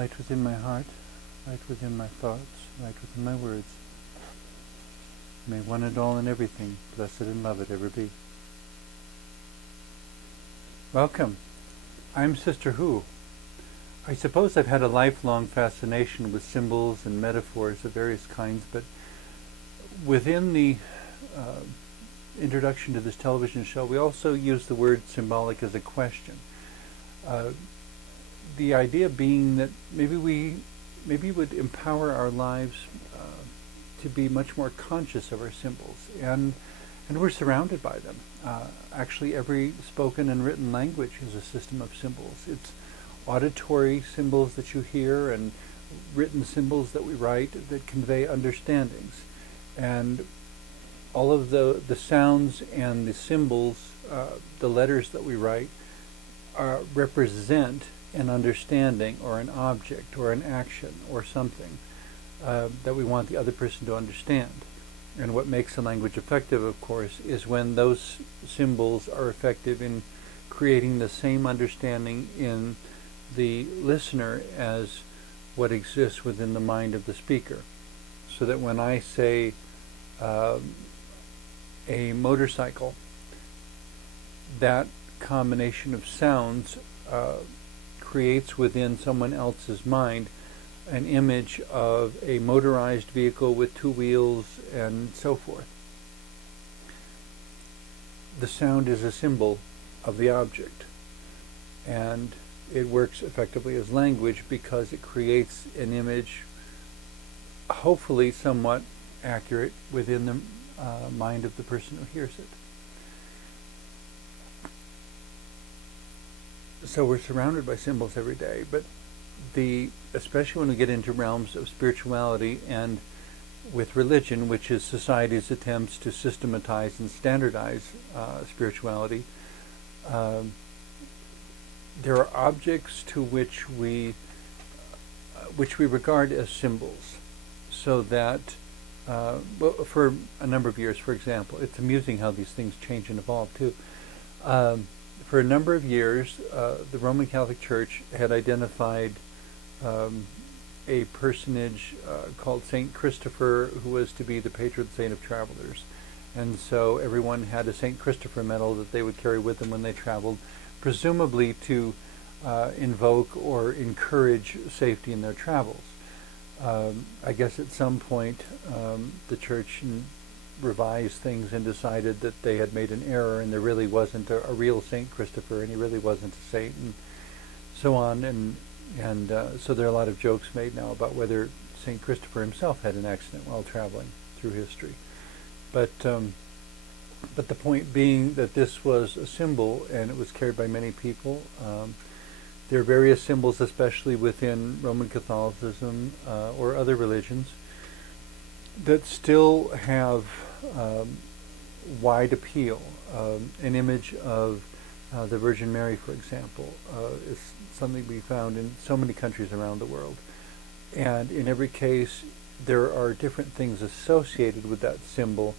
light within my heart, light within my thoughts, light within my words. May one and all and everything, blessed and loved, ever be. Welcome. I'm Sister Who. I suppose I've had a lifelong fascination with symbols and metaphors of various kinds, but within the introduction to this television show, we also use the word symbolic as a question. The idea being that maybe would empower our lives to be much more conscious of our symbols, and we're surrounded by them. Actually, every spoken and written language is a system of symbols. It's auditory symbols that you hear and written symbols that we write that convey understandings. And all of the sounds and the symbols, the letters that we write, represent an understanding or an object or an action or something that we want the other person to understand. And what makes a language effective, of course, is when those symbols are effective in creating the same understanding in the listener as what exists within the mind of the speaker. So that when I say a motorcycle, that combination of sounds creates within someone else's mind an image of a motorized vehicle with two wheels and so forth. The sound is a symbol of the object, and it works effectively as language because it creates an image, hopefully somewhat accurate, within the mind of the person who hears it. So we're surrounded by symbols every day, but especially when we get into realms of spirituality and with religion, which is society's attempts to systematize and standardize spirituality, there are objects to which we regard as symbols, so that for a number of years, for example, it's amusing how these things change and evolve too. For a number of years, the Roman Catholic Church had identified a personage called Saint Christopher, who was to be the patron saint of travelers. And so everyone had a Saint Christopher medal that they would carry with them when they traveled, presumably to invoke or encourage safety in their travels. I guess at some point the Church revised things and decided that they had made an error, and there really wasn't a real Saint Christopher, and he really wasn't a saint, and so on. And so there are a lot of jokes made now about whether Saint Christopher himself had an accident while traveling through history. But the point being that this was a symbol, and it was carried by many people. There are various symbols, especially within Roman Catholicism or other religions, that still have wide appeal. An image of the Virgin Mary, for example, is something we found in so many countries around the world. And in every case, there are different things associated with that symbol.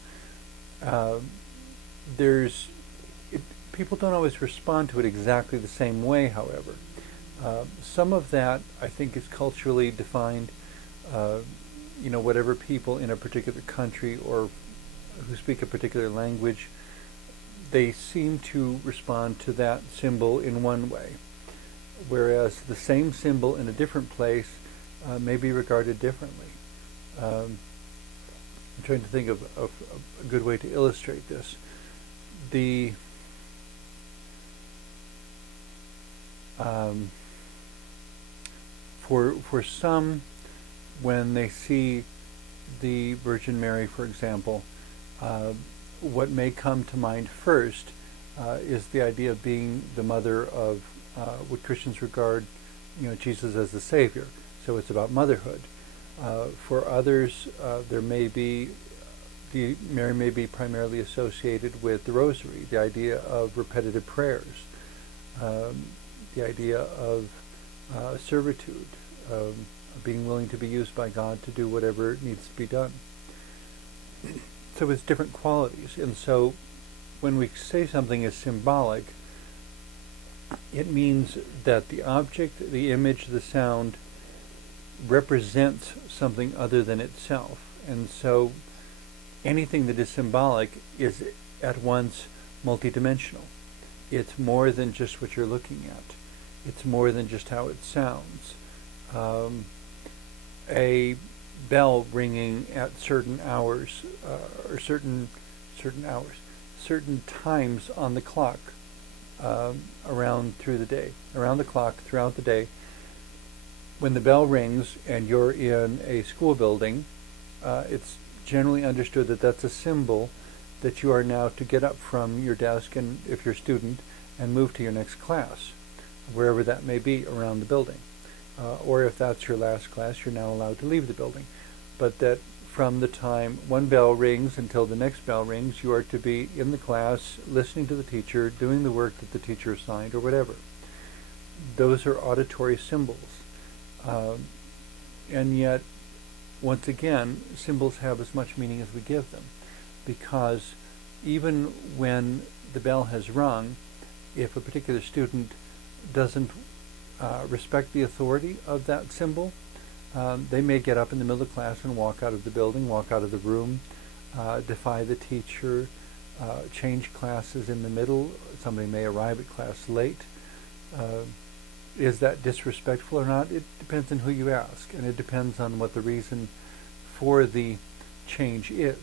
People don't always respond to it exactly the same way, however. Some of that, I think, is culturally defined. Whatever people in a particular country or who speak a particular language, they seem to respond to that symbol in one way, whereas the same symbol in a different place may be regarded differently. I'm trying to think of a good way to illustrate this. For some, when they see the Virgin Mary, for example, what may come to mind first is the idea of being the mother of what Christians regard, Jesus as the Savior. So it's about motherhood. For others, Mary may be primarily associated with the Rosary, the idea of repetitive prayers, the idea of servitude, being willing to be used by God to do whatever needs to be done. So it's different qualities. And so when we say something is symbolic, it means that the object, the image, the sound represents something other than itself. And so anything that is symbolic is at once multidimensional. It's more than just what you're looking at. It's more than just how it sounds. A bell ringing at certain hours, or certain times on the clock, around the clock throughout the day. When the bell rings and you're in a school building, it's generally understood that that's a symbol that you are now to get up from your desk, and if you're a student, and move to your next class, wherever that may be around the building. Or if that's your last class, you're now allowed to leave the building. But that from the time one bell rings until the next bell rings, you are to be in the class, listening to the teacher, doing the work that the teacher assigned, or whatever. Those are auditory symbols. And yet, once again, symbols have as much meaning as we give them, because even when the bell has rung, if a particular student doesn't respect the authority of that symbol, they may get up in the middle of class and walk out of the building, walk out of the room, defy the teacher, change classes in the middle. Somebody may arrive at class late. Is that disrespectful or not? It depends on who you ask, and it depends on what the reason for the change is.